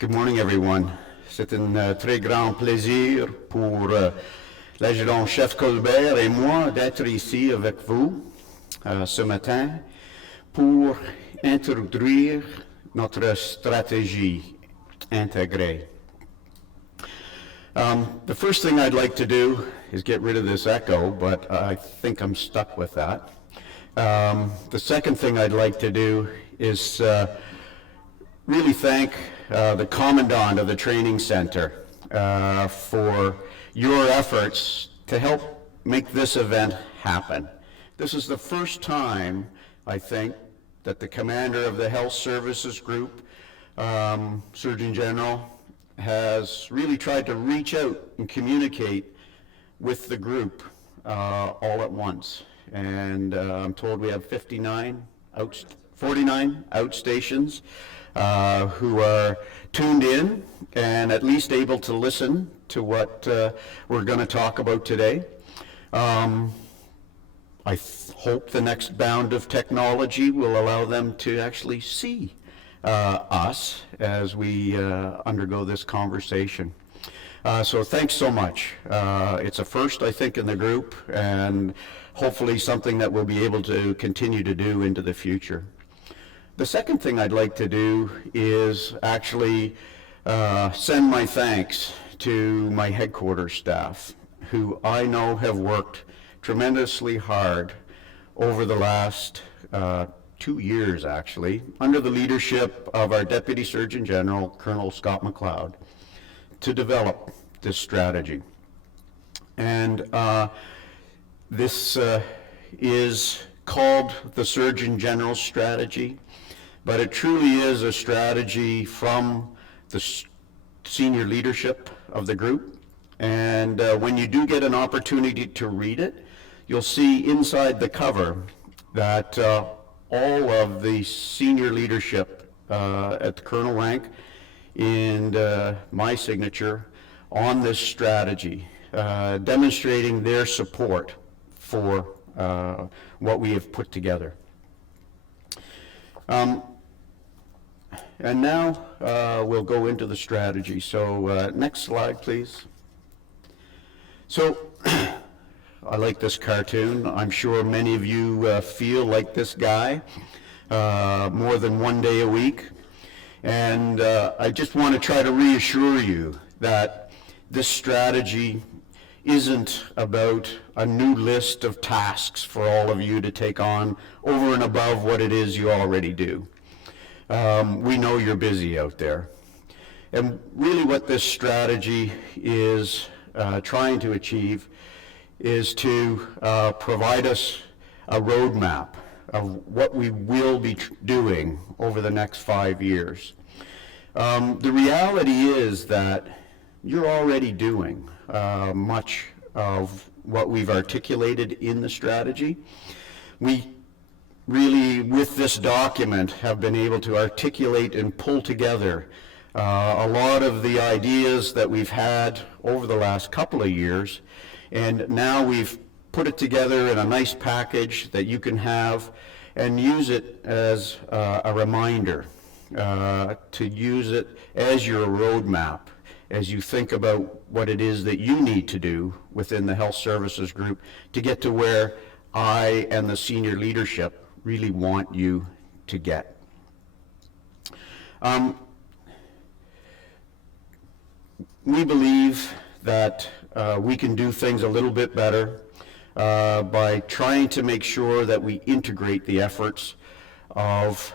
Good morning, everyone. C'est un très grand plaisir pour l'adjudant-chef Colbert et moi d'être ici avec vous ce matin pour introduire notre stratégie intégrée. The first thing I'd like to do is get rid of this echo, but I think I'm stuck with that. The second thing I'd like to do is really thank the Commandant of the Training Center for your efforts to help make this event happen. This is the first time, I think, that the Commander of the Health Services Group, Surgeon General, has really tried to reach out and communicate with the group all at once. And I'm told we have 49 outstations who are tuned in and at least able to listen to what we're going to talk about today. I hope the next bound of technology will allow them to actually see us as we undergo this conversation. So thanks so much. It's a first, I think, in the group, and hopefully something that we'll be able to continue to do into the future. The second thing I'd like to do is actually send my thanks to my headquarters staff, who I know have worked tremendously hard over the last 2 years, actually, under the leadership of our Deputy Surgeon General, Colonel Scott McLeod, to develop this strategy. And this is called the Surgeon General Strategy, but it truly is a strategy from the senior leadership of the group. And when you do get an opportunity to read it, you'll see inside the cover that all of the senior leadership at the colonel rank and my signature on this strategy, demonstrating their support for what we have put together. And now we'll go into the strategy. So next slide, please. So I like this cartoon. I'm sure many of you feel like this guy more than one day a week. And I just want to try to reassure you that this strategy isn't about a new list of tasks for all of you to take on over and above what it is you already do. We know you're busy out there. And really what this strategy is trying to achieve is to provide us a roadmap of what we will be doing over the next 5 years. The reality is that you're already doing much of what we've articulated in the strategy. We really, with this document, have been able to articulate and pull together a lot of the ideas that we've had over the last couple of years, and now we've put it together in a nice package that you can have and use it as a reminder, to use it as your roadmap as you think about what it is that you need to do within the health services group to get to where I and the senior leadership really want you to get. We believe that we can do things a little bit better by trying to make sure that we integrate the efforts of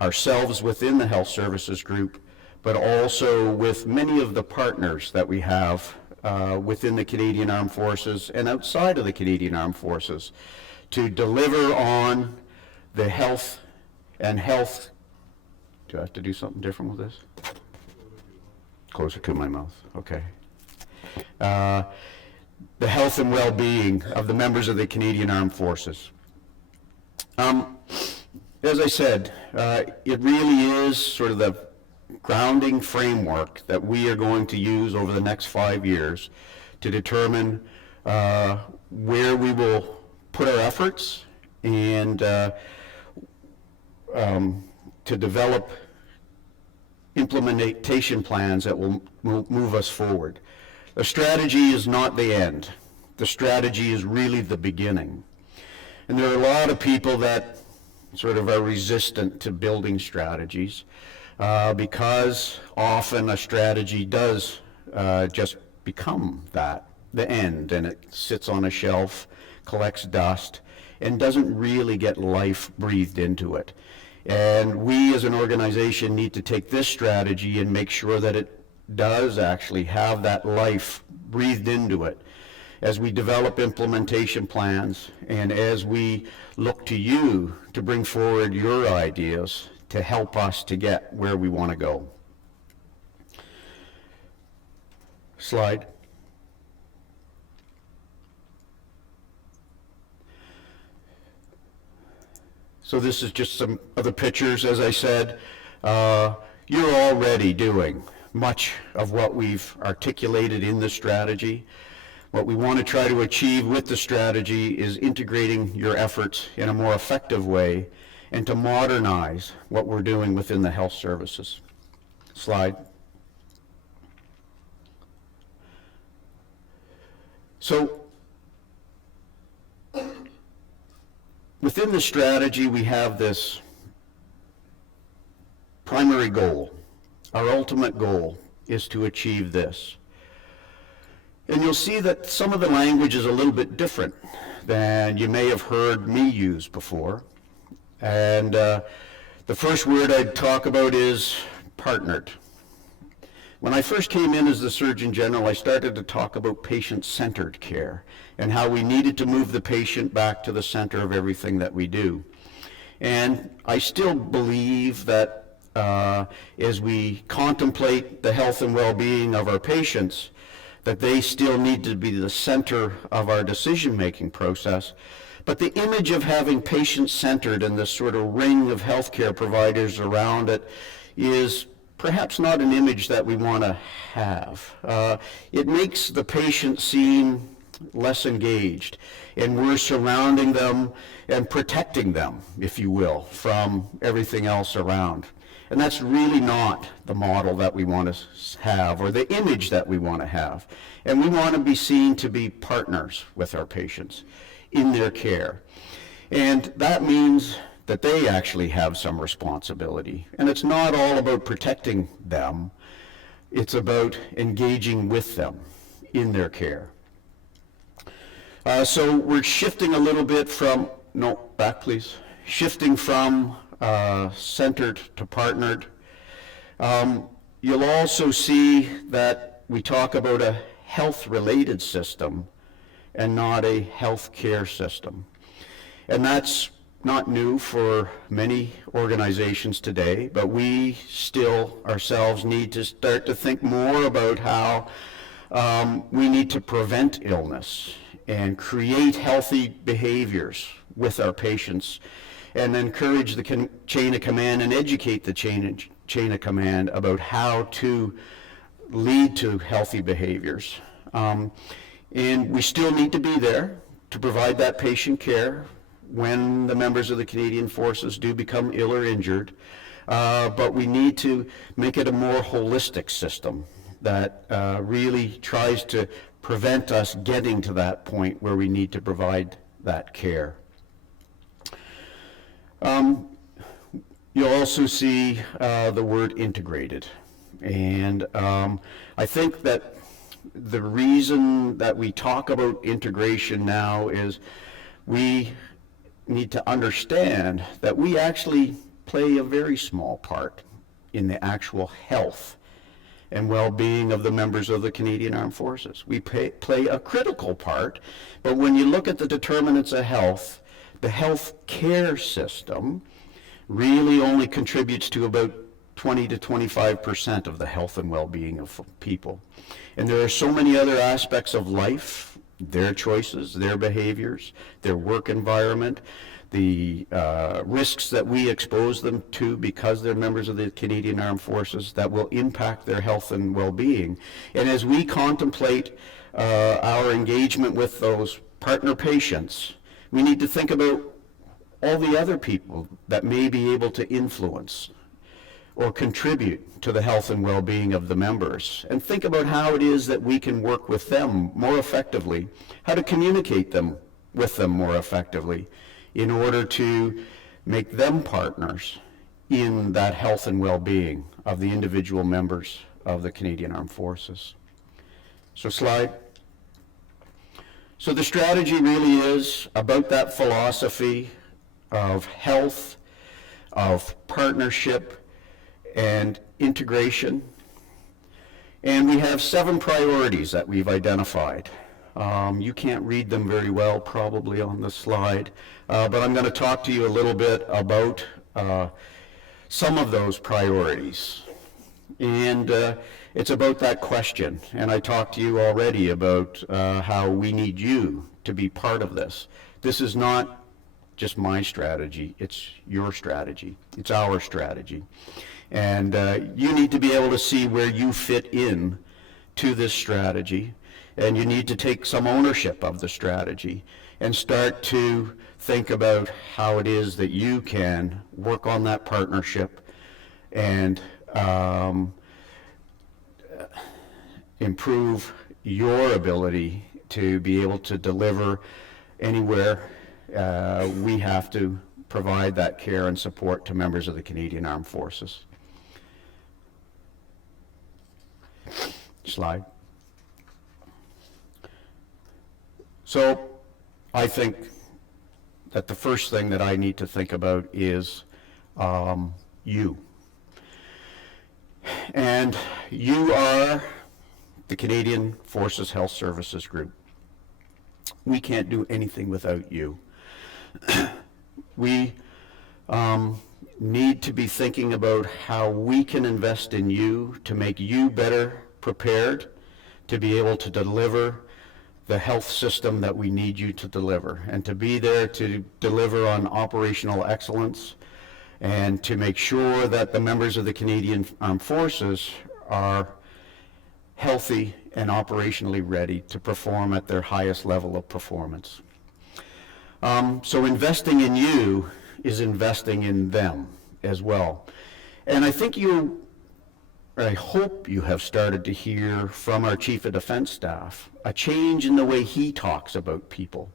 ourselves within the health services group, but also with many of the partners that we have within the Canadian Armed Forces and outside of the Canadian Armed Forces to deliver on the health. Do I have to do something different with this? Closer to my mouth, okay. The health and well-being of the members of the Canadian Armed Forces. As I said, it really is sort of the grounding framework that we are going to use over the next 5 years to determine where we will put our efforts and to develop implementation plans that will move us forward. The strategy is not the end. The strategy is really the beginning. And there are a lot of people that sort of are resistant to building strategies because often a strategy does just become that, the end, and it sits on a shelf, collects dust, and doesn't really get life breathed into it. And we as an organization need to take this strategy and make sure that it does actually have that life breathed into it as we develop implementation plans and as we look to you to bring forward your ideas to help us to get where we want to go. Slide. So this is just some of the pictures. As I said, you're already doing much of what we've articulated in the strategy. What we want to try to achieve with the strategy is integrating your efforts in a more effective way and to modernize what we're doing within the health services. Slide. So, within the strategy, we have this primary goal. Our ultimate goal is to achieve this. And you'll see that some of the language is a little bit different than you may have heard me use before. And the first word I'd talk about is partnered. When I first came in as the Surgeon General, I started to talk about patient-centered care and how we needed to move the patient back to the center of everything that we do. And I still believe that as we contemplate the health and well-being of our patients, that they still need to be the center of our decision-making process. But the image of having patient-centered and this sort of ring of healthcare providers around it is perhaps not an image that we want to have. It makes the patient seem less engaged, and we're surrounding them and protecting them, if you will, from everything else around. And that's really not the model that we want to have or the image that we want to have. And we want to be seen to be partners with our patients in their care. And that means that they actually have some responsibility. And it's not all about protecting them. It's about engaging with them in their care. So we're shifting a little bit from, no, back please. Shifting from centered to partnered. You'll also see that we talk about a health-related system and not a health care system. And that's not new for many organizations today, but we still ourselves need to start to think more about how we need to prevent illness and create healthy behaviors with our patients and encourage the chain of command and educate the chain of command about how to lead to healthy behaviors. And we still need to be there to provide that patient care when the members of the Canadian Forces do become ill or injured. But we need to make it a more holistic system that really tries to prevent us getting to that point where we need to provide that care. You'll also see the word integrated. And I think that the reason that we talk about integration now is we need to understand that we actually play a very small part in the actual health and well-being of the members of the Canadian Armed Forces. We play a critical part, but when you look at the determinants of health, the health care system really only contributes to about 20 to 25% of the health and well-being of people. And there are so many other aspects of life, their choices, their behaviors, their work environment, the risks that we expose them to because they're members of the Canadian Armed Forces that will impact their health and well-being. And as we contemplate our engagement with those partner patients, we need to think about all the other people that may be able to influence or contribute to the health and well-being of the members, and think about how it is that we can work with them more effectively, how to communicate with them more effectively in order to make them partners in that health and well-being of the individual members of the Canadian Armed Forces. So slide. So the strategy really is about that philosophy of health, of partnership, and integration. And we have 7 priorities that we've identified. You can't read them very well probably on the slide, but I'm going to talk to you a little bit about some of those priorities. And it's about that question. And I talked to you already about how we need you to be part of this. This is not just my strategy, it's your strategy, it's our strategy. And you need to be able to see where you fit in to this strategy, and you need to take some ownership of the strategy and start to think about how it is that you can work on that partnership and improve your ability to be able to deliver anywhere we have to provide that care and support to members of the Canadian Armed Forces. Slide. So I think that the first thing that I need to think about is you. And you are the Canadian Forces Health Services Group. We can't do anything without you. We need to be thinking about how we can invest in you to make you better prepared to be able to deliver the health system that we need you to deliver, and to be there to deliver on operational excellence and to make sure that the members of the Canadian Armed Forces are healthy and operationally ready to perform at their highest level of performance. So investing in you is investing in them as well. And I think I hope you have started to hear from our Chief of Defense Staff a change in the way he talks about people.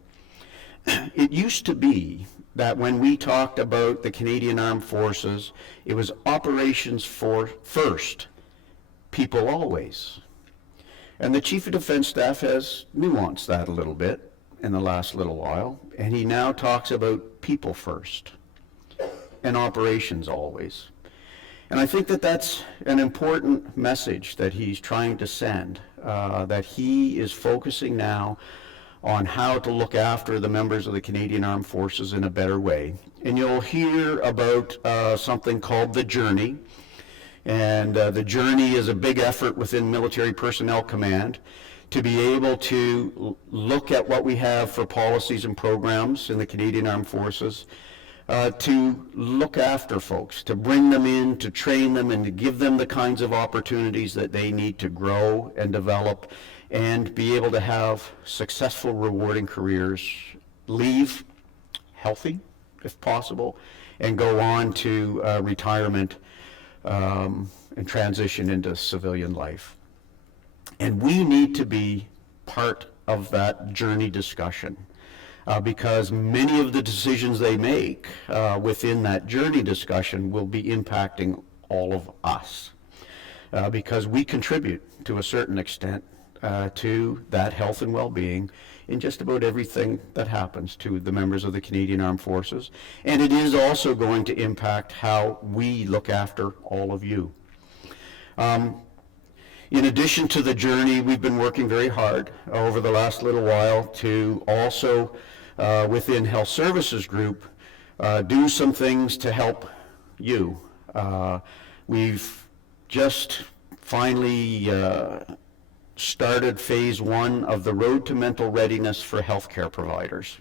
It used to be that when we talked about the Canadian Armed Forces, it was operations first, people always. And the Chief of Defense Staff has nuanced that a little bit in the last little while, and he now talks about people first and operations always. And I think that that's an important message that he's trying to send, that he is focusing now on how to look after the members of the Canadian Armed Forces in a better way. And you'll hear about something called the Journey. And the Journey is a big effort within Military Personnel Command to be able to look at what we have for policies and programs in the Canadian Armed Forces, to look after folks, to bring them in, to train them, and to give them the kinds of opportunities that they need to grow and develop and be able to have successful, rewarding careers, leave healthy, if possible, and go on to retirement and transition into civilian life. And we need to be part of that journey discussion. Because many of the decisions they make within that journey discussion will be impacting all of us. Because we contribute to a certain extent to that health and well-being in just about everything that happens to the members of the Canadian Armed Forces. And it is also going to impact how we look after all of you. In addition to the journey, we've been working very hard over the last little while to also, within Health Services Group, do some things to help you. We've just finally started phase 1 of the Road to Mental Readiness for Healthcare Providers.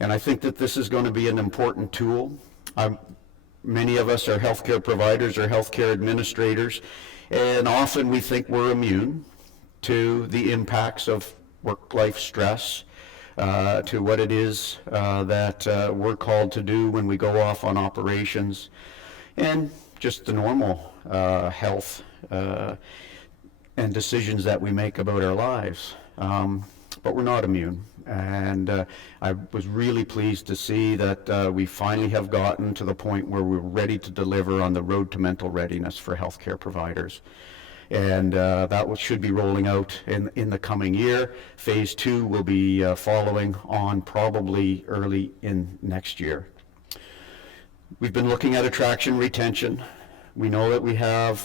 And I think that this is going to be an important tool. Many of us are healthcare providers or healthcare administrators, and often we think we're immune to the impacts of work-life stress, to what it is that we're called to do when we go off on operations. And just the normal health and decisions that we make about our lives. But we're not immune. And I was really pleased to see that we finally have gotten to the point where we're ready to deliver on the road to mental readiness for healthcare providers. And that should be rolling out in the coming year. Phase 2 will be following on probably early in next year. We've been looking at attraction retention. We know that we have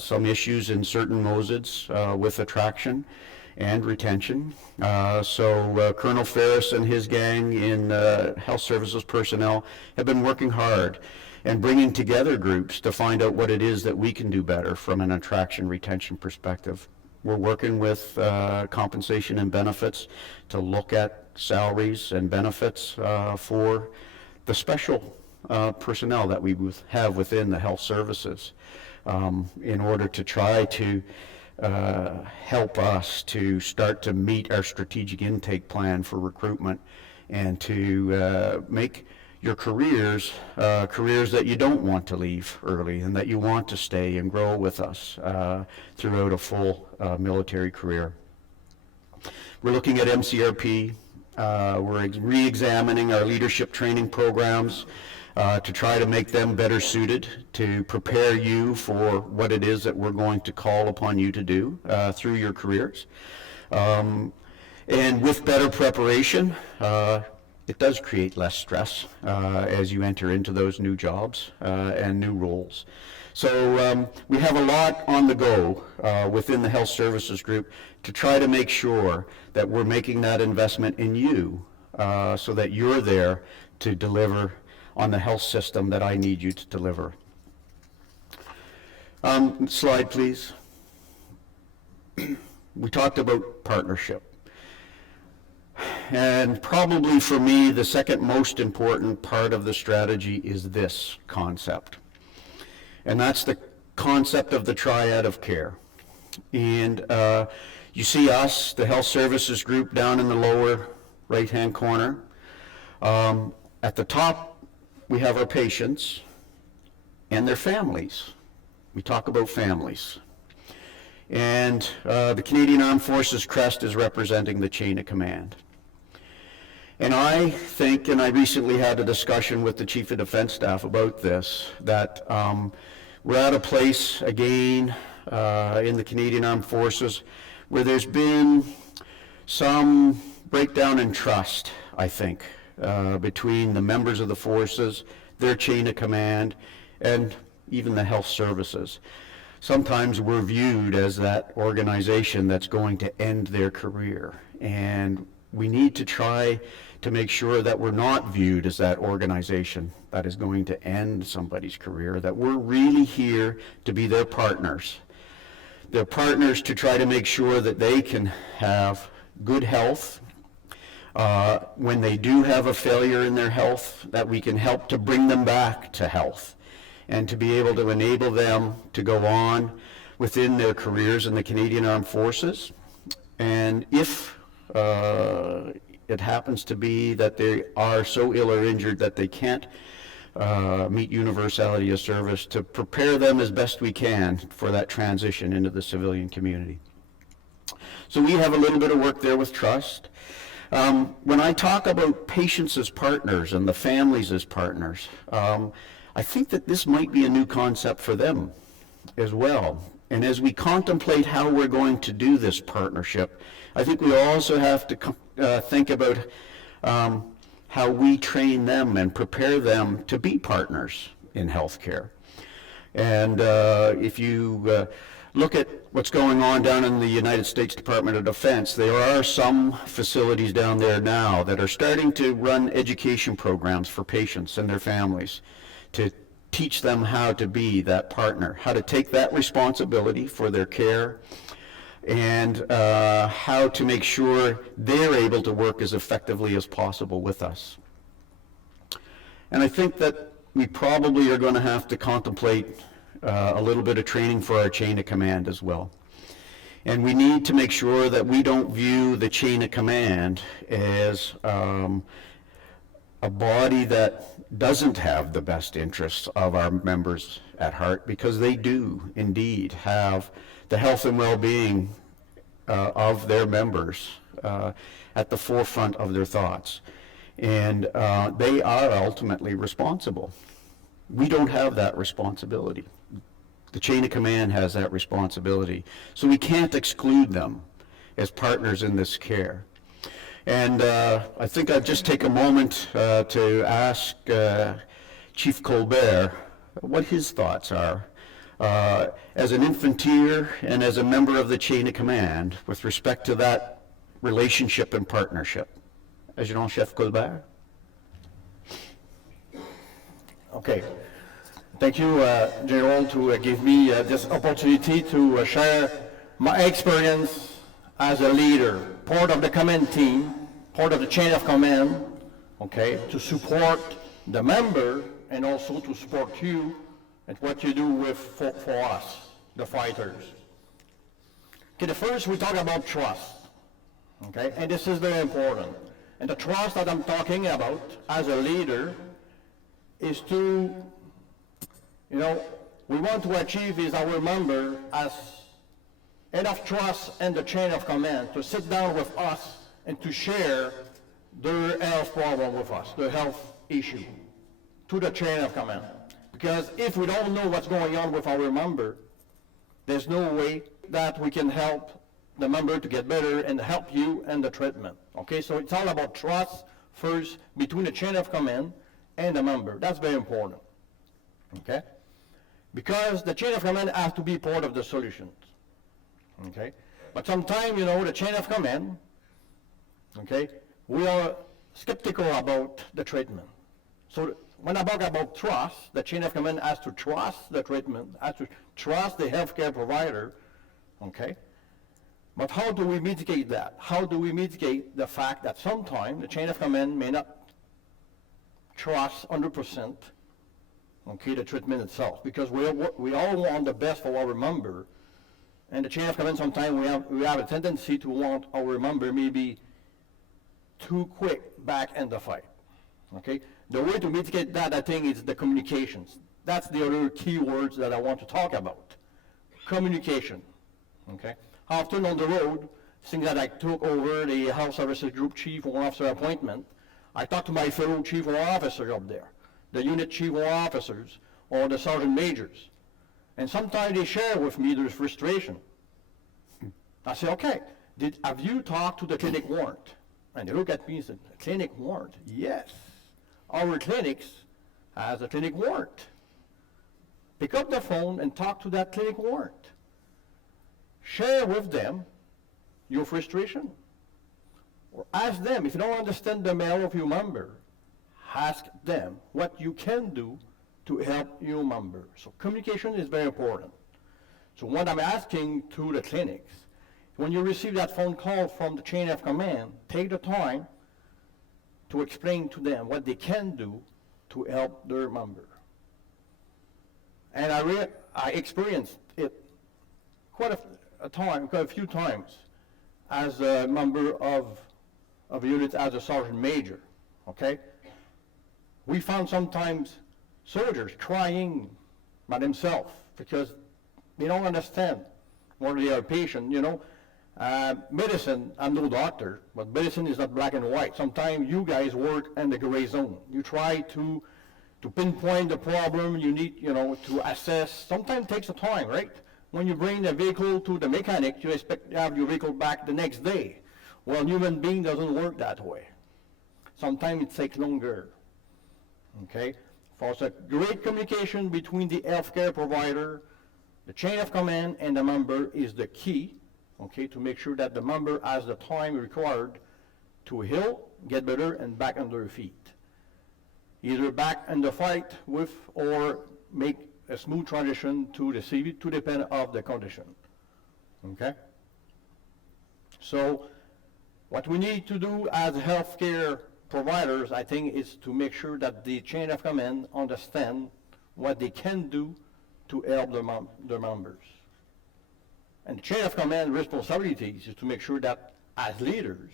some issues in certain MOSIDs with attraction and retention. So Colonel Ferris and his gang in health services personnel have been working hard and bringing together groups to find out what it is that we can do better from an attraction retention perspective. We're working with compensation and benefits to look at salaries and benefits for the special personnel that we have within the health services in order to try to help us to start to meet our strategic intake plan for recruitment and to make your careers careers that you don't want to leave early and that you want to stay and grow with us throughout a full military career. We're looking at MCRP. We're re-examining our leadership training programs to try to make them better suited to prepare you for what it is that we're going to call upon you to do through your careers. And with better preparation, it does create less stress as you enter into those new jobs and new roles. So we have a lot on the go within the health services group to try to make sure that we're making that investment in you so that you're there to deliver on the health system that I need you to deliver. Slide, please. We talked about partnership. And probably for me, the second most important part of the strategy is this concept. And that's the concept of the Triad of Care. And you see us, the health services group, down in the lower right-hand corner. At the top, we have our patients and their families. We talk about families. And the Canadian Armed Forces crest is representing the chain of command. And I think, and I recently had a discussion with the Chief of Defense Staff about this, that we're at a place again in the Canadian Armed Forces where there's been some breakdown in trust, I think, between the members of the forces, their chain of command, and even the health services. Sometimes we're viewed as that organization that's going to end their career, and we need to try to make sure that we're not viewed as that organization that is going to end somebody's career, that we're really here to be their partners. They're partners to try to make sure that they can have good health. When they do have a failure in their health, that we can help to bring them back to health and to be able to enable them to go on within their careers in the Canadian Armed Forces. And if it happens to be that they are so ill or injured that they can't meet universality of service, to prepare them as best we can for that transition into the civilian community. So we have a little bit of work there with trust. When I talk about patients as partners and the families as partners, I think that this might be a new concept for them as well. And as we contemplate how we're going to do this partnership, I think we also have to think about how we train them and prepare them to be partners in healthcare. And if you look at what's going on down in the United States Department of Defense, there are some facilities down there now that are starting to run education programs for patients and their families to teach them how to be that partner, how to take that responsibility for their care, and how to make sure they're able to work as effectively as possible with us. And I think that we probably are going to have to contemplate a little bit of training for our chain of command as well. And we need to make sure that we don't view the chain of command as a body that doesn't have the best interests of our members at heart, because they do indeed have the health and well-being of their members at the forefront of their thoughts. And they are ultimately responsible. We don't have that responsibility. The chain of command has that responsibility. So we can't exclude them as partners in this care. And I think I'd just take a moment to ask Chief Colbert what his thoughts are as an infanteer and as a member of the chain of command with respect to that relationship and partnership. Adjudant Chef Colbert. Okay. Thank you, General, to give me this opportunity to share my experience as a leader, part of the command team, part of the chain of command, okay, to support the member and also to support you and what you do for us, the fighters. Okay, the first we talk about trust, okay, and this is very important. And the trust that I'm talking about as a leader is to, we want to achieve is our member as head of trust and the chain of command to sit down with us and to share their health problem with us, their health issue, to the chain of command. Because if we don't know what's going on with our member, there's no way that we can help the member to get better and help you in the treatment. Okay, so it's all about trust first between the chain of command and the member. That's very important. Okay? Because the chain of command has to be part of the solution. Okay? But sometimes, the chain of command, okay, we are skeptical about the treatment. So when I talk about trust, the chain of command has to trust the treatment, has to trust the healthcare provider, okay? But how do we mitigate that? How do we mitigate the fact that sometimes the chain of command may not trust 100%, okay, the treatment itself? Because we all want the best for our member, and the chain of command sometimes we have a tendency to want our member maybe too quick back in the fight, okay? The way to mitigate that, I think, is the communications. That's the other key words that I want to talk about. Communication, okay? Often on the road, since that I took over the Health Services Group Chief War Officer appointment, I talked to my fellow Chief War Officers up there, the unit Chief War Officers, or the Sergeant Majors. And sometimes they share with me their frustration. I say, okay, have you talked to the clinic warrant? And they look at me and say, clinic warrant? Yes. Our clinics has a clinic warrant. Pick up the phone and talk to that clinic warrant. Share with them your frustration. Or ask them, if you don't understand the mail of your member, ask them what you can do to help your member. So communication is very important. So what I'm asking to the clinics, when you receive that phone call from the chain of command, take the time to explain to them what they can do to help their member. And I experienced it quite a few times as a member of a unit as a sergeant major, okay? We found sometimes soldiers crying by themselves because they don't understand what they are patient, medicine, I'm no doctor, but medicine is not black and white. Sometimes you guys work in the gray zone. You try to pinpoint the problem you need, to assess. Sometimes it takes a time, right? When you bring the vehicle to the mechanic, you expect to have your vehicle back the next day. Well, human being doesn't work that way. Sometimes it takes longer, okay? For a great communication between the healthcare provider, the chain of command, and the member is the key, okay, to make sure that the member has the time required to heal, get better, and back on their feet. Either back in the fight with or make a smooth transition to the CV, to depend of the condition, okay? So what we need to do as healthcare providers, I think, is to make sure that the chain of command understand what they can do to help their members. And the chain of command responsibilities is to make sure that as leaders,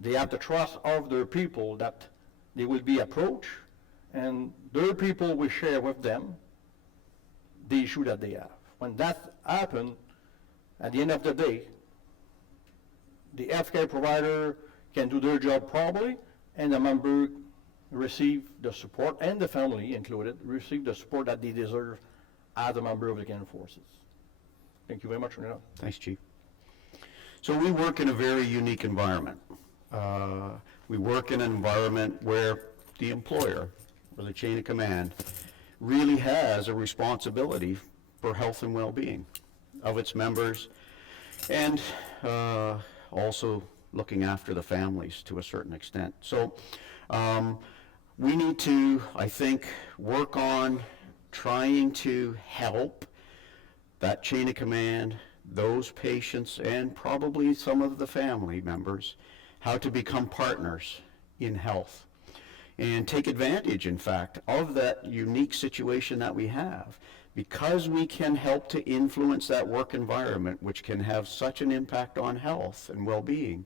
they have the trust of their people that they will be approached, and their people will share with them the issue that they have. When that happens, at the end of the day, the healthcare provider can do their job properly, and the member receive the support, and the family included, receive the support that they deserve as a member of the Canadian Forces. Thank you very much, Renato. Thanks, Chief. So we work in a very unique environment. We work in an environment where the employer, or the chain of command, really has a responsibility for health and well-being of its members, and also looking after the families to a certain extent. So we need to, I think, work on trying to help that chain of command, those patients, and probably some of the family members, how to become partners in health and take advantage, in fact, of that unique situation that we have. Because we can help to influence that work environment, which can have such an impact on health and well-being,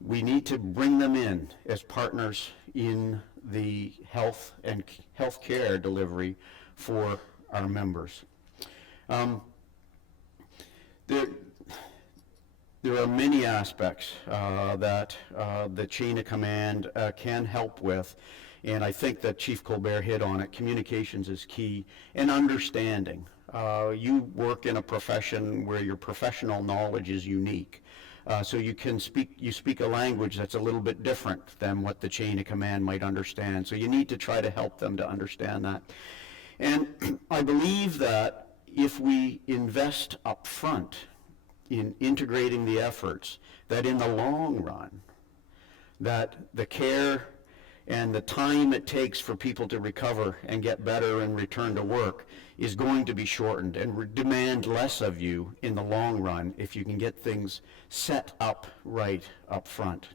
we need to bring them in as partners in the health and health care delivery for our members. There are many aspects that the chain of command can help with, and I think that Chief Colbert hit on it. Communications is key, and understanding. You work in a profession where your professional knowledge is unique. So you speak a language that's a little bit different than what the chain of command might understand. So you need to try to help them to understand that. And I believe that if we invest up front in integrating the efforts, that in the long run, that the care and the time it takes for people to recover and get better and return to work is going to be shortened and demand less of you in the long run if you can get things set up right up front.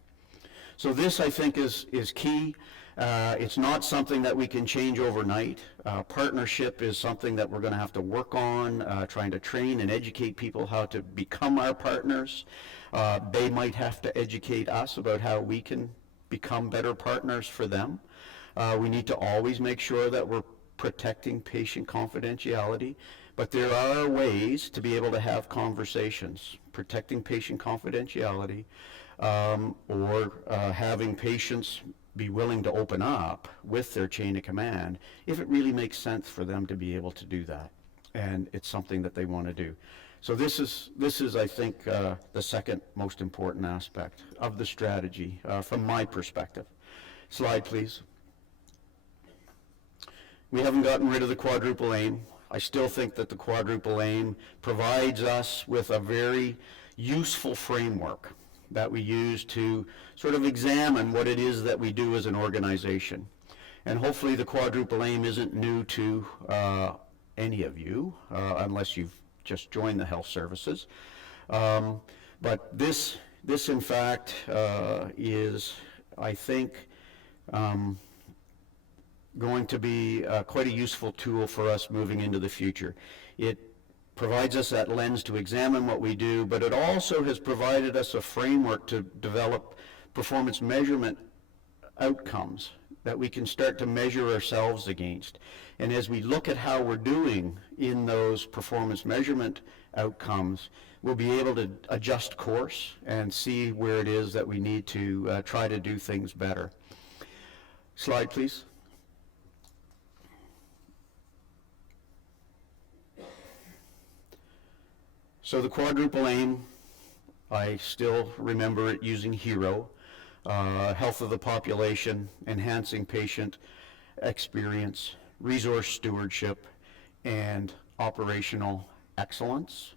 So this, I think, is key. It's not something that we can change overnight. Partnership is something that we're going to have to work on, trying to train and educate people how to become our partners. They might have to educate us about how we can become better partners for them. We need to always make sure that we're protecting patient confidentiality, but there are ways to be able to have conversations, protecting patient confidentiality, or having patients be willing to open up with their chain of command if it really makes sense for them to be able to do that, and it's something that they want to do. So this is I think, the second most important aspect of the strategy from my perspective. Slide, please. We haven't gotten rid of the quadruple aim. I still think that the quadruple aim provides us with a very useful framework that we use to sort of examine what it is that we do as an organization. And hopefully the quadruple aim isn't new to any of you, unless you've just joined the health services. But this in fact is, I think, going to be quite a useful tool for us moving into the future. It provides us that lens to examine what we do, but it also has provided us a framework to develop performance measurement outcomes that we can start to measure ourselves against. And as we look at how we're doing in those performance measurement outcomes, we'll be able to adjust course and see where it is that we need to try to do things better. Slide, please. So the quadruple aim, I still remember it using HERO, health of the population, enhancing patient experience, resource stewardship, and operational excellence.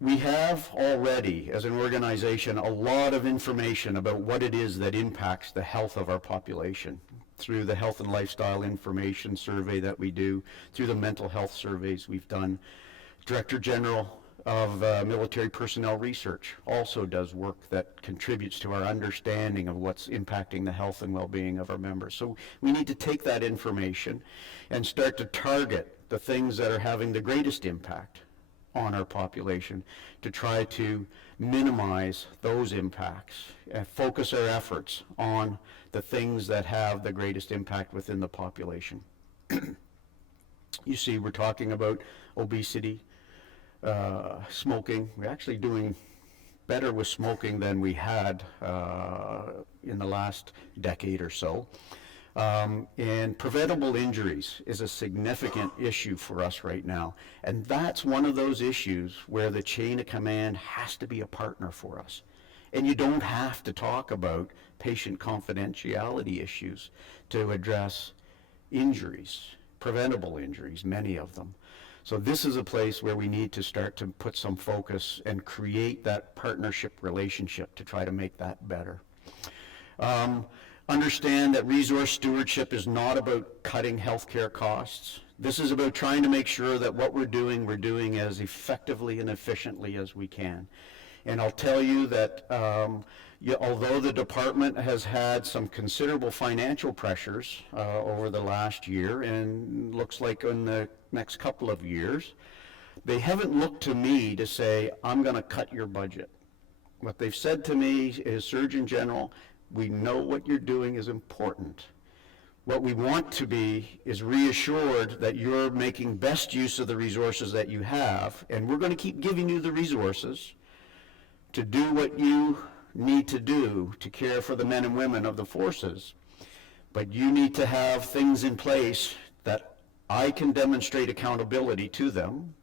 We have already, as an organization, a lot of information about what it is that impacts the health of our population through the health and lifestyle information survey that we do, through the mental health surveys we've done. Director General of Military Personnel Research also does work that contributes to our understanding of what's impacting the health and well-being of our members. So we need to take that information and start to target the things that are having the greatest impact on our population to try to minimize those impacts and focus our efforts on the things that have the greatest impact within the population. You see, we're talking about obesity, smoking. We're actually doing better with smoking than we had in the last decade or so. And preventable injuries is a significant issue for us right now. And that's one of those issues where the chain of command has to be a partner for us. And you don't have to talk about patient confidentiality issues to address injuries, preventable injuries, many of them. So this is a place where we need to start to put some focus and create that partnership relationship to try to make that better. Understand that resource stewardship is not about cutting healthcare costs. This is about trying to make sure that what we're doing as effectively and efficiently as we can. And I'll tell you that although the department has had some considerable financial pressures over the last year, and looks like in the next couple of years, they haven't looked to me to say, I'm going to cut your budget. What they've said to me is, Surgeon General, we know what you're doing is important. What we want to be is reassured that you're making best use of the resources that you have, and we're going to keep giving you the resources to do what you need to do to care for the men and women of the forces. But you need to have things in place that I can demonstrate accountability to them,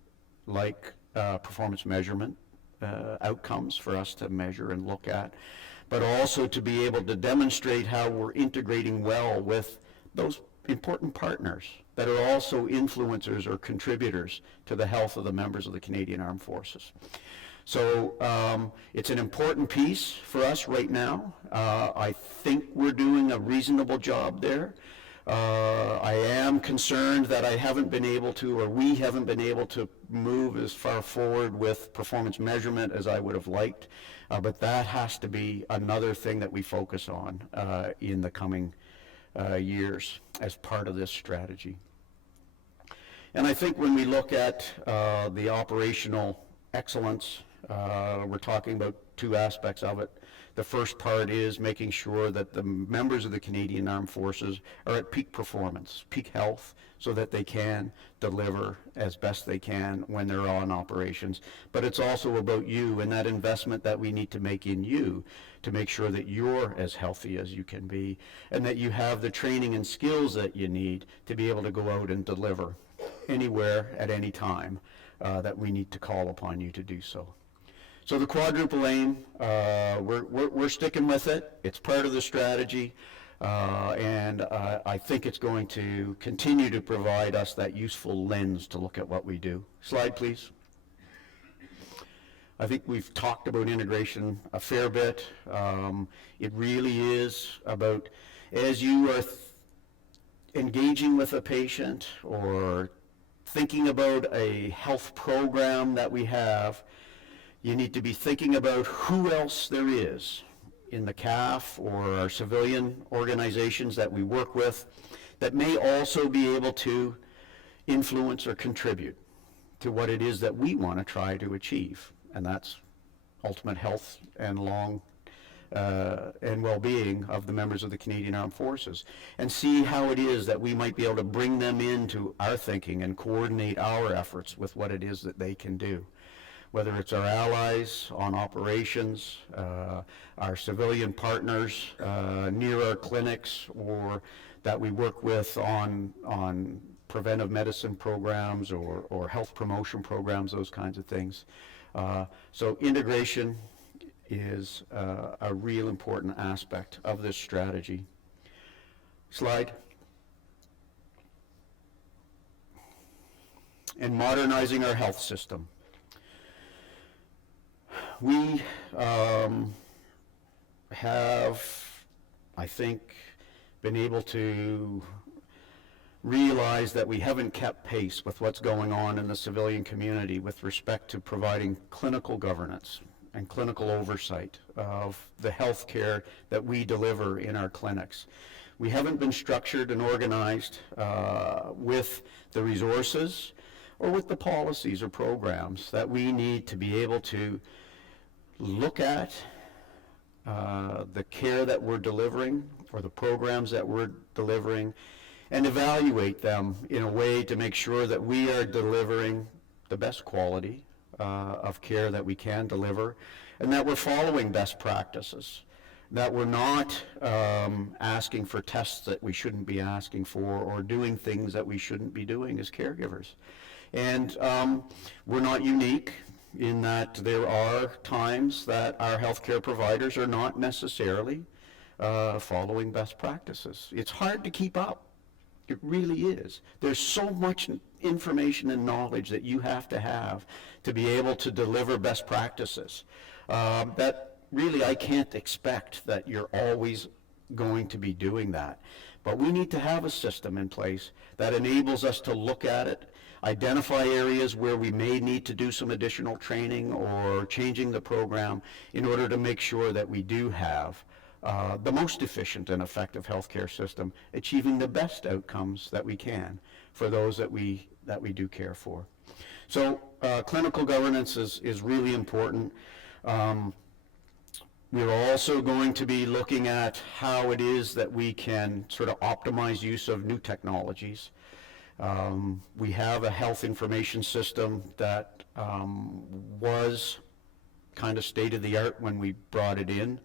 like performance measurement outcomes for us to measure and look at, but also to be able to demonstrate how we're integrating well with those important partners that are also influencers or contributors to the health of the members of the Canadian Armed Forces. So it's an important piece for us right now. I think we're doing a reasonable job there. I am concerned that I haven't been able to, or we haven't been able to move as far forward with performance measurement as I would have liked, but that has to be another thing that we focus on in the coming years as part of this strategy. And I think when we look at the operational excellence, we're talking about two aspects of it. The first part is making sure that the members of the Canadian Armed Forces are at peak performance, peak health, so that they can deliver as best they can when they're on operations. But it's also about you and that investment that we need to make in you to make sure that you're as healthy as you can be and that you have the training and skills that you need to be able to go out and deliver anywhere at any time that we need to call upon you to do so. So the quadruple aim, we're sticking with it. It's part of the strategy, and I think it's going to continue to provide us that useful lens to look at what we do. Slide, please. I think we've talked about integration a fair bit. It really is about, as you are engaging with a patient or thinking about a health program that we have, you need to be thinking about who else there is in the CAF or our civilian organizations that we work with that may also be able to influence or contribute to what it is that we want to try to achieve, and that's ultimate health and and well-being of the members of the Canadian Armed Forces, and see how it is that we might be able to bring them into our thinking and coordinate our efforts with what it is that they can do. Whether it's our allies on operations, our civilian partners near our clinics, or that we work with on preventive medicine programs or health promotion programs, those kinds of things. So integration is a real important aspect of this strategy. Slide. And modernizing our health system. We have, I think, been able to realize that we haven't kept pace with what's going on in the civilian community with respect to providing clinical governance and clinical oversight of the health care that we deliver in our clinics. We haven't been structured and organized with the resources or with the policies or programs that we need to be able to look at the care that we're delivering or the programs that we're delivering and evaluate them in a way to make sure that we are delivering the best quality of care that we can deliver, and that we're following best practices, that we're not asking for tests that we shouldn't be asking for or doing things that we shouldn't be doing as caregivers. And we're not unique in that there are times that our healthcare providers are not necessarily following best practices. It's hard to keep up. It really is. There's so much information and knowledge that you have to be able to deliver best practices that really I can't expect that you're always going to be doing that. But we need to have a system in place that enables us to look at it, identify areas where we may need to do some additional training or changing the program in order to make sure that we do have the most efficient and effective healthcare system, achieving the best outcomes that we can for those that we do care for. So clinical governance is really important. We're also going to be looking at how it is that we can sort of optimize use of new technologies. We have a health information system that was kind of state-of-the-art when we brought it in.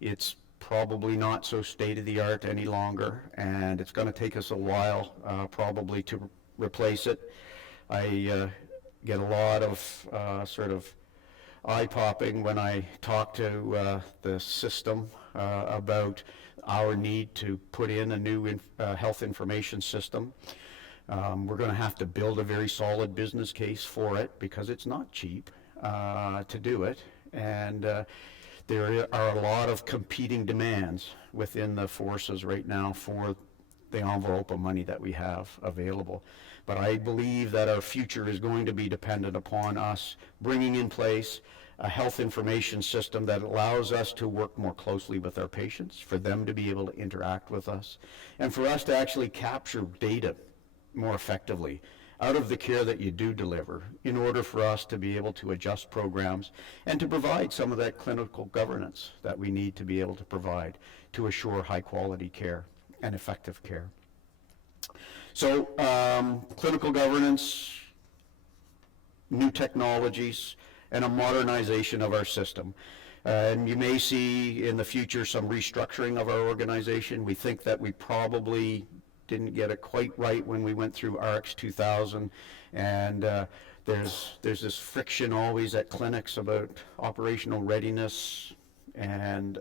It's probably not so state-of-the-art any longer, and it's going to take us a while probably to replace it. I get a lot of sort of eye-popping when I talk to the system about our need to put in a new health information system. We're going to have to build a very solid business case for it because it's not cheap to do it, and there are a lot of competing demands within the forces right now for the envelope of money that we have available. But I believe that our future is going to be dependent upon us bringing in place a health information system that allows us to work more closely with our patients, for them to be able to interact with us, and for us to actually capture data more effectively out of the care that you do deliver in order for us to be able to adjust programs and to provide some of that clinical governance that we need to be able to provide to assure high quality care and effective care. So clinical governance, new technologies, and a modernization of our system. And you may see in the future some restructuring of our organization. We think that we probably didn't get it quite right when we went through RX 2000, and there's this friction always at clinics about operational readiness and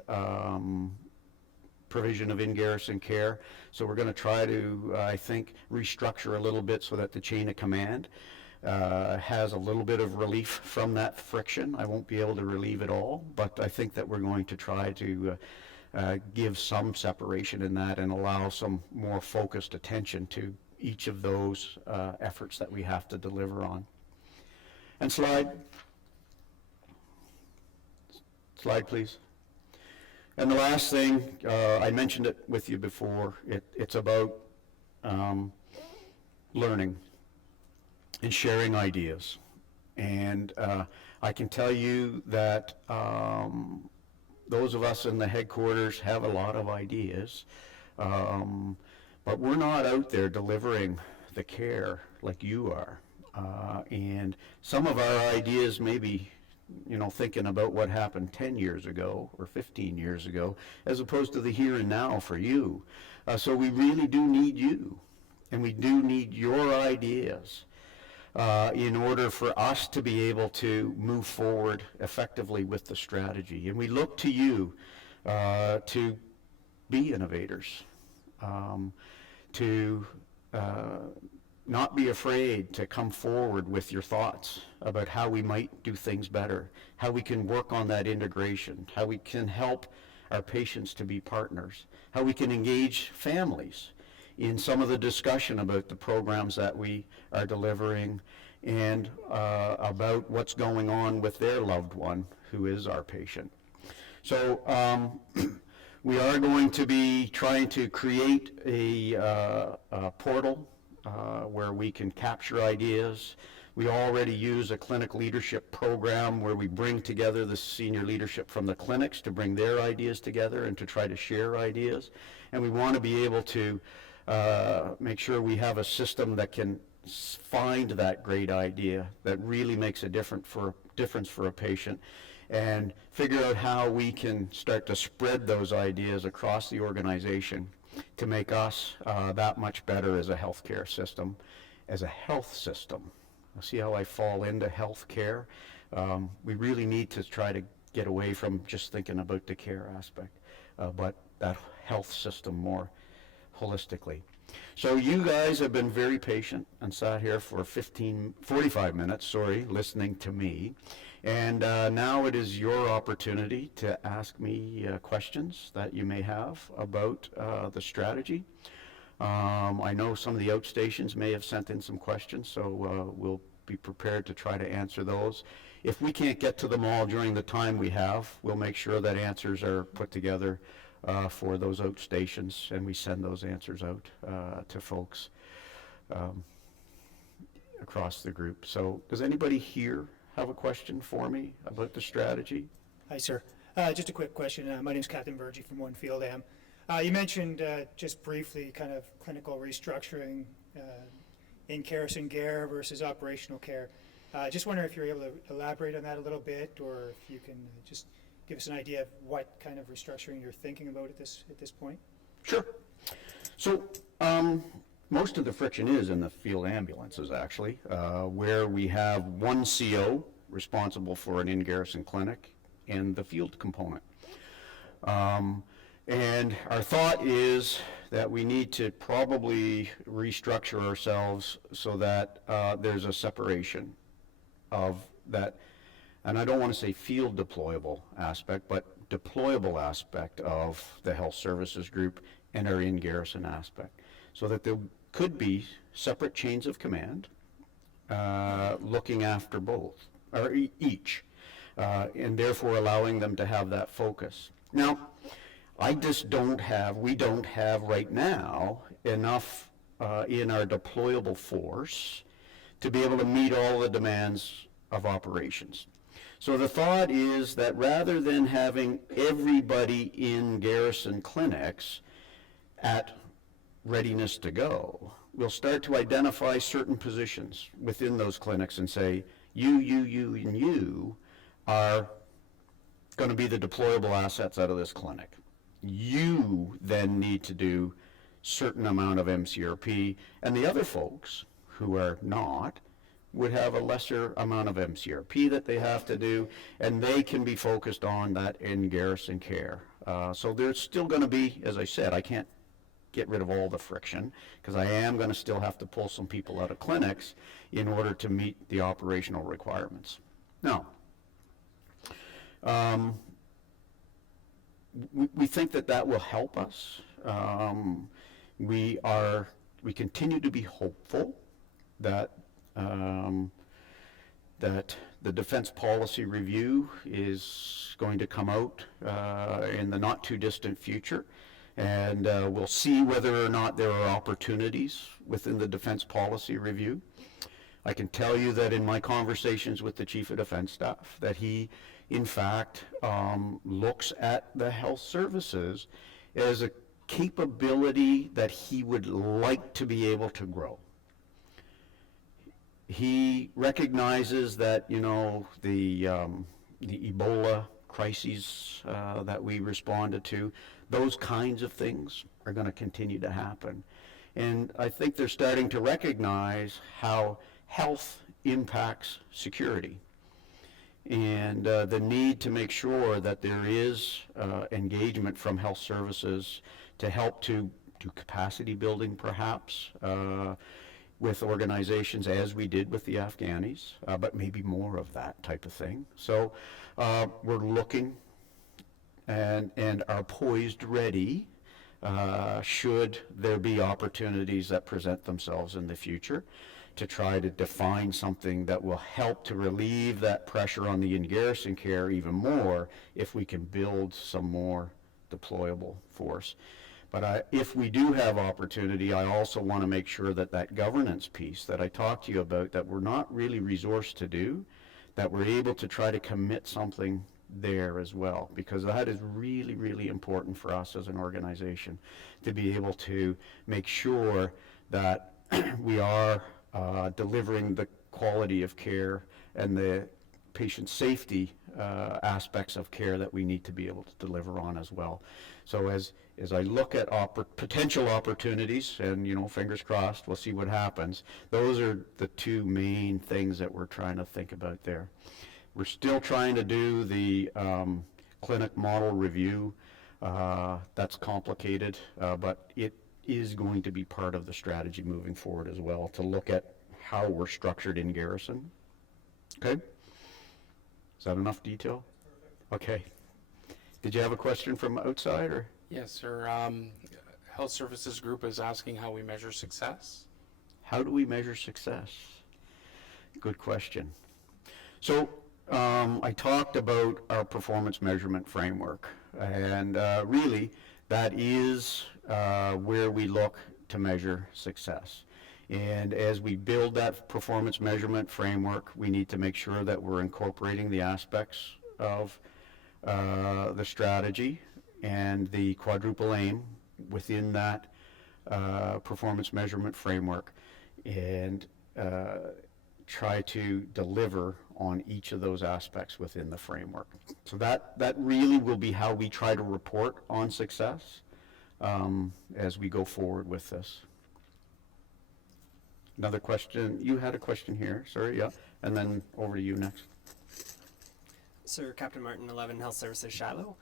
provision of in-garrison care. So we're going to try to, I think, restructure a little bit so that the chain of command has a little bit of relief from that friction. I won't be able to relieve it all, but I think that we're going to try to give some separation in that and allow some more focused attention to each of those efforts that we have to deliver on. And slide, please. And the last thing, I mentioned it with you before, it's about learning and sharing ideas. And I can tell you that those of us in the headquarters have a lot of ideas, but we're not out there delivering the care like you are. And some of our ideas may be, thinking about what happened 10 years ago or 15 years ago, as opposed to the here and now for you. So we really do need you, and we do need your ideas in order for us to be able to move forward effectively with the strategy. And we look to you to be innovators, to not be afraid to come forward with your thoughts about how we might do things better, how we can work on that integration, how we can help our patients to be partners, how we can engage families in some of the discussion about the programs that we are delivering and about what's going on with their loved one who is our patient. So we are going to be trying to create a portal where we can capture ideas. We already use a clinic leadership program where we bring together the senior leadership from the clinics to bring their ideas together and to try to share ideas. And we want to be able to make sure we have a system that can find that great idea that really makes a difference for a patient, and figure out how we can start to spread those ideas across the organization to make us that much better as a healthcare system, as a health system. See how I fall into healthcare? We really need to try to get away from just thinking about the care aspect, but that health system more holistically. So you guys have been very patient and sat here for 45 minutes, listening to me. And now it is your opportunity to ask me questions that you may have about the strategy. I know some of the outstations may have sent in some questions, so we'll be prepared to try to answer those. If we can't get to them all during the time we have, we'll make sure that answers are put together for those outstations, and we send those answers out to folks across the group. So does anybody here have a question for me about the strategy? Hi, sir. Just a quick question. My name is Captain Burgee from One Field Am. You mentioned just briefly kind of clinical restructuring in care versus operational care. Just wondering if you're able to elaborate on that a little bit, or if you can just give us an idea of what kind of restructuring you're thinking about at this point. Sure. So most of the friction is in the field ambulances, actually, where we have one CO responsible for an in-garrison clinic and the field component. And our thought is that we need to probably restructure ourselves so that there's a separation of that, and I don't want to say field deployable aspect, but deployable aspect of the health services group and our in-garrison aspect, so that there could be separate chains of command looking after both, or each, and therefore allowing them to have that focus. Now, we don't have right now enough in our deployable force to be able to meet all the demands of operations. So the thought is that rather than having everybody in garrison clinics at readiness to go, we'll start to identify certain positions within those clinics and say, you, and you are going to be the deployable assets out of this clinic. You then need to do certain amount of MCRP, and the other folks who are not would have a lesser amount of MCRP that they have to do, and they can be focused on that in-garrison care. So there's still going to be, as I said, I can't get rid of all the friction, because I am going to still have to pull some people out of clinics in order to meet the operational requirements. Now, we think that will help us. We continue to be hopeful that that the defense policy review is going to come out in the not too distant future, and we'll see whether or not there are opportunities within the defense policy review. I can tell you that in my conversations with the Chief of Defense Staff, that he in fact looks at the health services as a capability that he would like to be able to grow. He recognizes that, you know, the Ebola crises that we responded to, those kinds of things are going to continue to happen. And I think they're starting to recognize how health impacts security, and the need to make sure that there is engagement from health services to help to do capacity building, perhaps, with organizations, as we did with the Afghanis, but maybe more of that type of thing. So we're looking and are poised ready should there be opportunities that present themselves in the future to try to define something that will help to relieve that pressure on the in-garrison care even more if we can build some more deployable force. But if we do have opportunity, I also want to make sure that that governance piece that I talked to you about, that we're not really resourced to do, that we're able to try to commit something there as well, because that is really, really important for us as an organization, to be able to make sure that we are delivering the quality of care and the patient safety aspects of care that we need to be able to deliver on as well. So as I look at potential opportunities, and fingers crossed, we'll see what happens, those are the two main things that we're trying to think about there. We're still trying to do the clinic model review. That's complicated, but it is going to be part of the strategy moving forward as well, to look at how we're structured in Garrison. Okay? Is that enough detail? Okay. Did you have a question from outside, or? Yes, sir. Health Services Group is asking how we measure success. How do we measure success? Good question. So I talked about our performance measurement framework, and really that is where we look to measure success. And as we build that performance measurement framework, we need to make sure that we're incorporating the aspects of the strategy and the quadruple aim within that performance measurement framework, and try to deliver on each of those aspects within the framework. So that really will be how we try to report on success as we go forward with this. Another question. You had a question here. Sorry, yeah. And then over to you next. Sir, Captain Martin, 11 Health Services, Shiloh.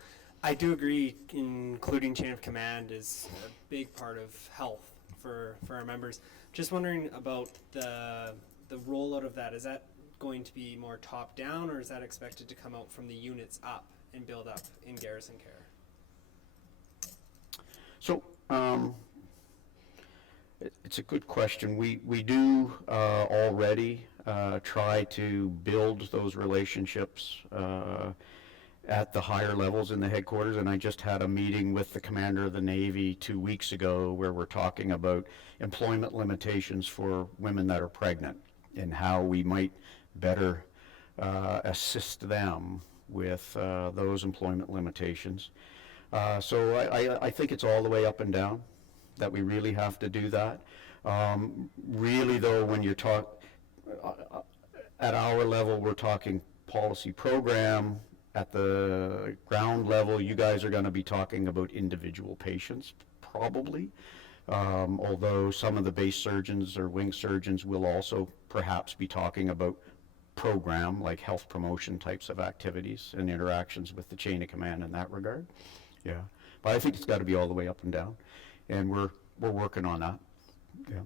I do agree including chain of command is a big part of health for our members. Just wondering about the rollout of that. Is that going to be more top down, or is that expected to come out from the units up and build up in Garrison Care? So it's a good question. We do already try to build those relationships at the higher levels in the headquarters, and I just had a meeting with the Commander of the Navy 2 weeks ago where we're talking about employment limitations for women that are pregnant and how we might better assist them with those employment limitations. So I think it's all the way up and down that we really have to do that. Really though, when you talk at our level, we're talking policy program. At the ground level, you guys are going to be talking about individual patients, probably. Although some of the base surgeons or wing surgeons will also perhaps be talking about program, like health promotion types of activities and interactions with the chain of command in that regard. Yeah, but I think it's got to be all the way up and down, and we're working on that. Yeah.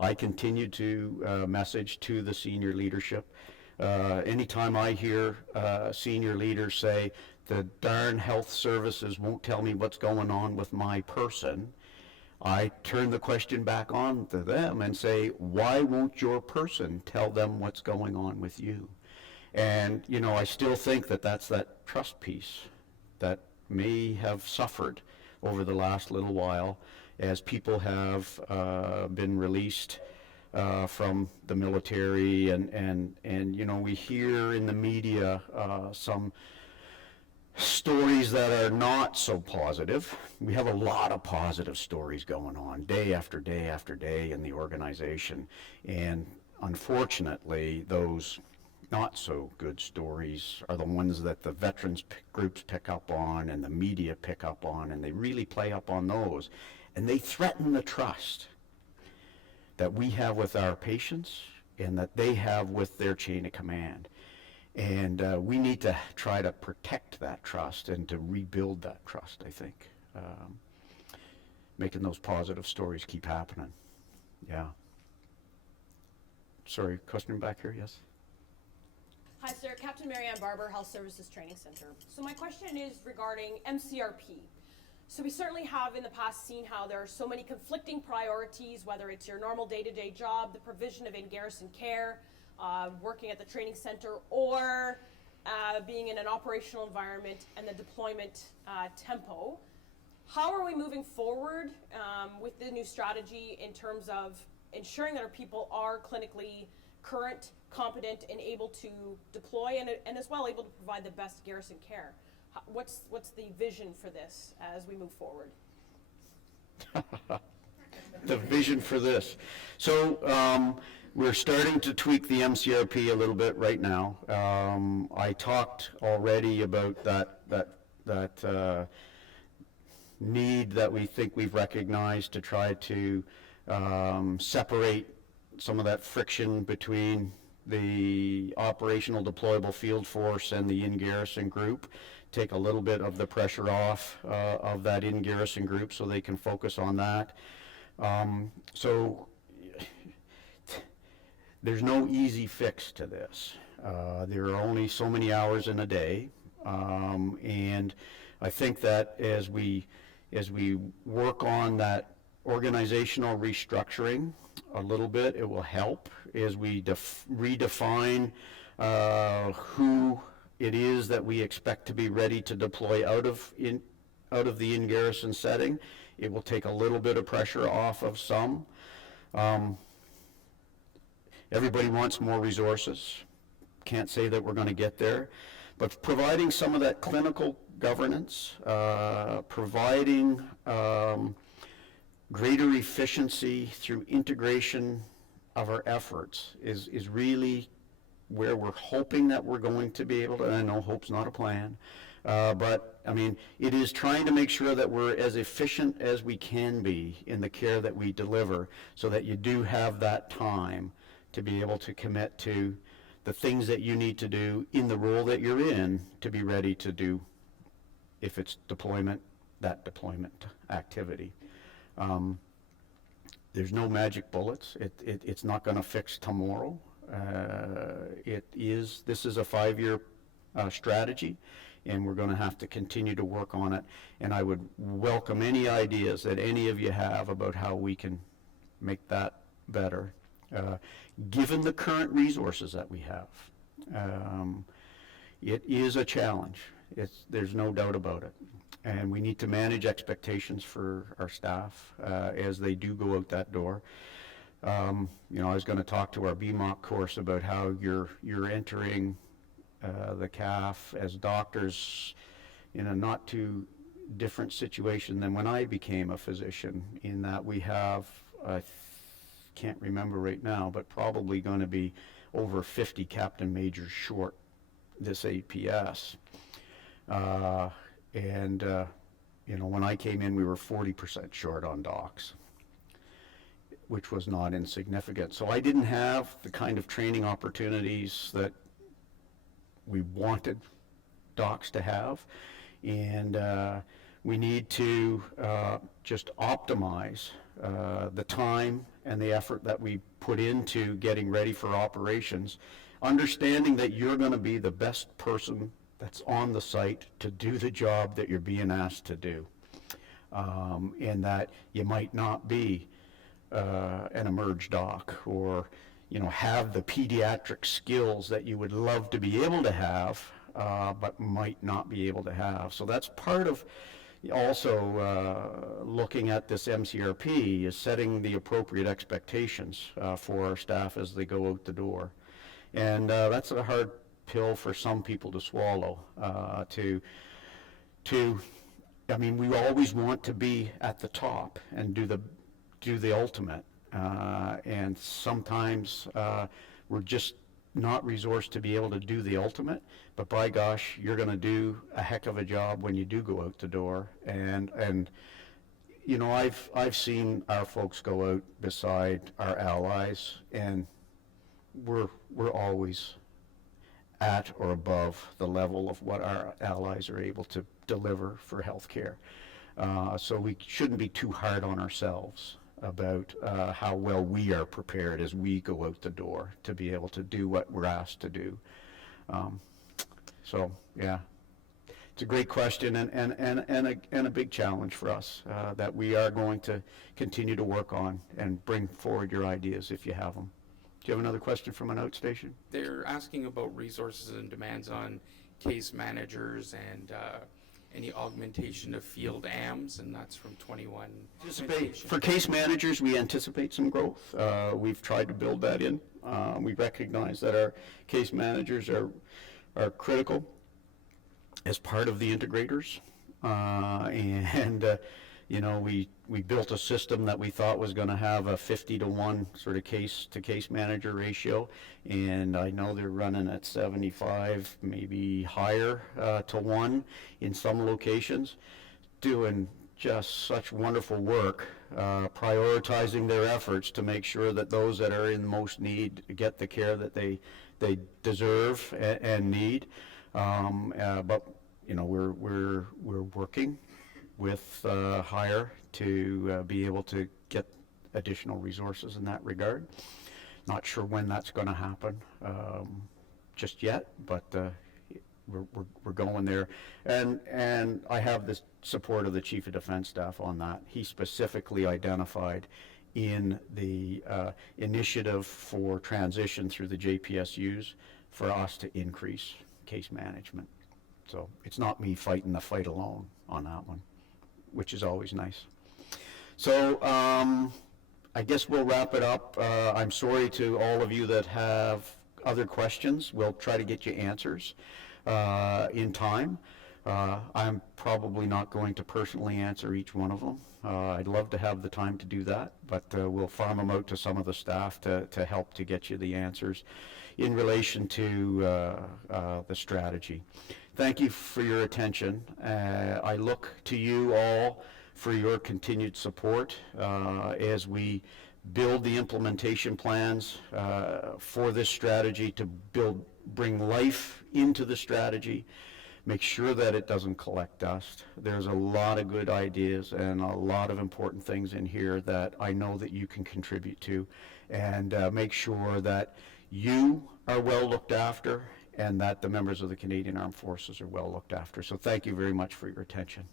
I continue to message to the senior leadership. Anytime I hear senior leaders say, the darn health services won't tell me what's going on with my person, I turn the question back on to them and say, why won't your person tell them what's going on with you? And, I still think that that's that trust piece that may have suffered over the last little while as people have been released from the military, and we hear in the media some stories that are not so positive. We have a lot of positive stories going on day after day after day in the organization, and unfortunately those not so good stories are the ones that the veterans groups pick up on and the media pick up on, and they really play up on those, and they threaten the trust that we have with our patients and that they have with their chain of command. And we need to try to protect that trust and to rebuild that trust, I think. Making those positive stories keep happening. Yeah. Sorry, question back here, yes? Hi, sir. Captain Mary Ann Barber, Health Services Training Center. So my question is regarding MCRP. So we certainly have in the past seen how there are so many conflicting priorities, whether it's your normal day-to-day job, the provision of in-garrison care, working at the training center, or being in an operational environment and the deployment tempo. how are we moving forward with the new strategy in terms of ensuring that our people are clinically current, competent, and able to deploy and as well able to provide the best garrison care? What's the vision for this as we move forward? The vision for this. So we're starting to tweak the MCRP a little bit right now. I talked already about that need that we think we've recognized to try to separate some of that friction between the operational deployable field force and the in-garrison group, take a little bit of the pressure off of that in-garrison group so they can focus on that. So there's no easy fix to this. There are only so many hours in a day, and I think that as we work on that organizational restructuring a little bit, it will help as we redefine who it is that we expect to be ready to deploy out of the in-garrison setting. It will take a little bit of pressure off of some. Everybody wants more resources. Can't say that we're going to get there, but providing some of that clinical governance, providing greater efficiency through integration of our efforts is really where we're hoping that we're going to be able to, and I know hope's not a plan, but I mean, it is trying to make sure that we're as efficient as we can be in the care that we deliver so that you do have that time to be able to commit to the things that you need to do in the role that you're in to be ready to do, if it's deployment, that deployment activity. There's no magic bullets. It's not going to fix tomorrow. This is a 5-year strategy, and we're going to have to continue to work on it. And I would welcome any ideas that any of you have about how we can make that better, given the current resources that we have. It is a challenge. There's no doubt about it. And we need to manage expectations for our staff as they do go out that door. I was going to talk to our BMOC course about how you're entering the CAF as doctors in a not too different situation than when I became a physician, in that we have, I can't remember right now, but probably going to be over 50 captain majors short this APS. When I came in, we were 40% short on docs, which was not insignificant. So I didn't have the kind of training opportunities that we wanted docs to have. And we need to just optimize the time and the effort that we put into getting ready for operations, understanding that you're going to be the best person that's on the site to do the job that you're being asked to do. And that you might not be an emerge doc or have the pediatric skills that you would love to be able to have, but might not be able to have. So that's part of also looking at this MCRP, is setting the appropriate expectations for our staff as they go out the door. And that's a hard pill for some people to swallow, we always want to be at the top and do the ultimate, and sometimes we're just not resourced to be able to do the ultimate, but by gosh, you're going to do a heck of a job when you do go out the door. And I've seen our folks go out beside our allies, and we're always at or above the level of what our allies are able to deliver for healthcare. So we shouldn't be too hard on ourselves about how well we are prepared as we go out the door to be able to do what we're asked to do. It's a great question and a big challenge for us that we are going to continue to work on, and bring forward your ideas if you have them. Do you have another question from an outstation? They're asking about resources and demands on case managers and any augmentation of field AMs, and that's from 21. For case managers, we anticipate some growth. We've tried to build that in. We recognize that our case managers are critical as part of the integrators. You know, we built a system that we thought was going to have a 50-to-1 sort of case-to-case manager ratio, and I know they're running at 75, maybe higher to 1 in some locations, doing just such wonderful work, prioritizing their efforts to make sure that those that are in most need get the care that they deserve and need. But you know, we're working with hire to be able to get additional resources in that regard. Not sure when that's going to happen just yet, but we're going there. And I have the support of the Chief of Defense Staff on that. He specifically identified in the initiative for transition through the JPSUs for us to increase case management. So it's not me fighting the fight alone on that one, which is always nice. So I guess we'll wrap it up. I'm sorry to all of you that have other questions. We'll try to get you answers in time. I'm probably not going to personally answer each one of them. I'd love to have the time to do that, but we'll farm them out to some of the staff to help to get you the answers in relation to the strategy. Thank you for your attention. I look to you all for your continued support as we build the implementation plans for this strategy to bring life into the strategy, make sure that it doesn't collect dust. There's a lot of good ideas and a lot of important things in here that I know that you can contribute to, and make sure that you are well looked after and that the members of the Canadian Armed Forces are well looked after. So thank you very much for your attention.